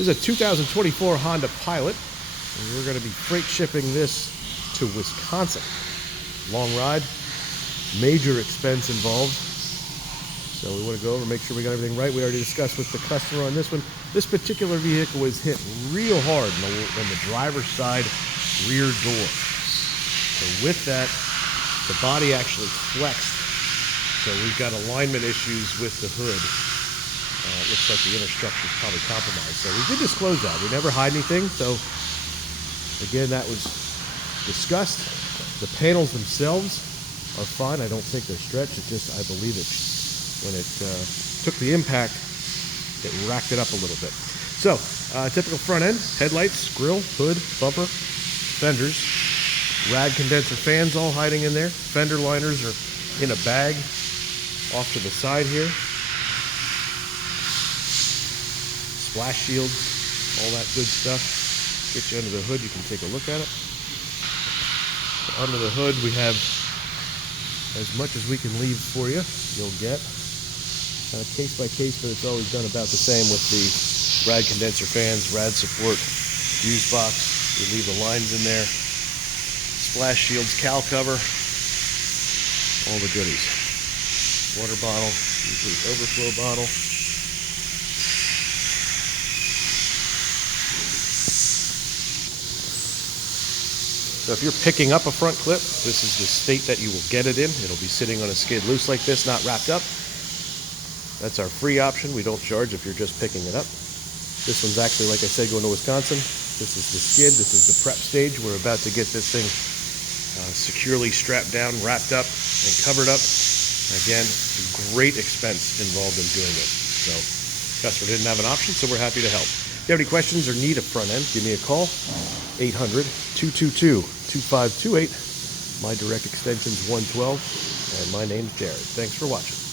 This is a 2024 Honda Pilot, and we're going to be freight shipping this to Wisconsin. Long ride, major expense involved. So we want to go over and make sure we got everything right. We already discussed with the customer on this one. This particular vehicle was hit real hard in the driver's side rear door. So with that, the body actually flexed. So we've got alignment issues with the hood. It looks like the inner structure is probably compromised. So we did disclose that. We never hide anything. So again, that was discussed. The panels themselves are fine. I don't think they're stretched. It just, I believe it, when it took the impact, it racked it up a little bit. So, typical front end, headlights, grille, hood, bumper, fenders, rad condenser fans all hiding in there. Fender liners are in a bag off to the side here. Splash shields, all that good stuff. Get you under the hood, you can take a look at it. So under the hood we have as much as we can leave for you, you'll get. Kind of case by case, but it's always done about the same with the rad condenser fans, rad support, fuse box. We leave the lines in there. Splash shields, cowl cover, all the goodies. Water bottle, usually overflow bottle. So if you're picking up a front clip, this is the state that you will get it in. It'll be sitting on a skid loose like this, not wrapped up. That's our free option. We don't charge if you're just picking it up. This one's actually, like I said, going to Wisconsin. This is the skid. This is the prep stage. We're about to get this thing securely strapped down, wrapped up, and covered up. Again, great expense involved in doing it. So, customer didn't have an option, so we're happy to help. If you have any questions or need a front end, give me a call. 800-222-2528. My direct extension's 112, and my name's Jared. Thanks for watching.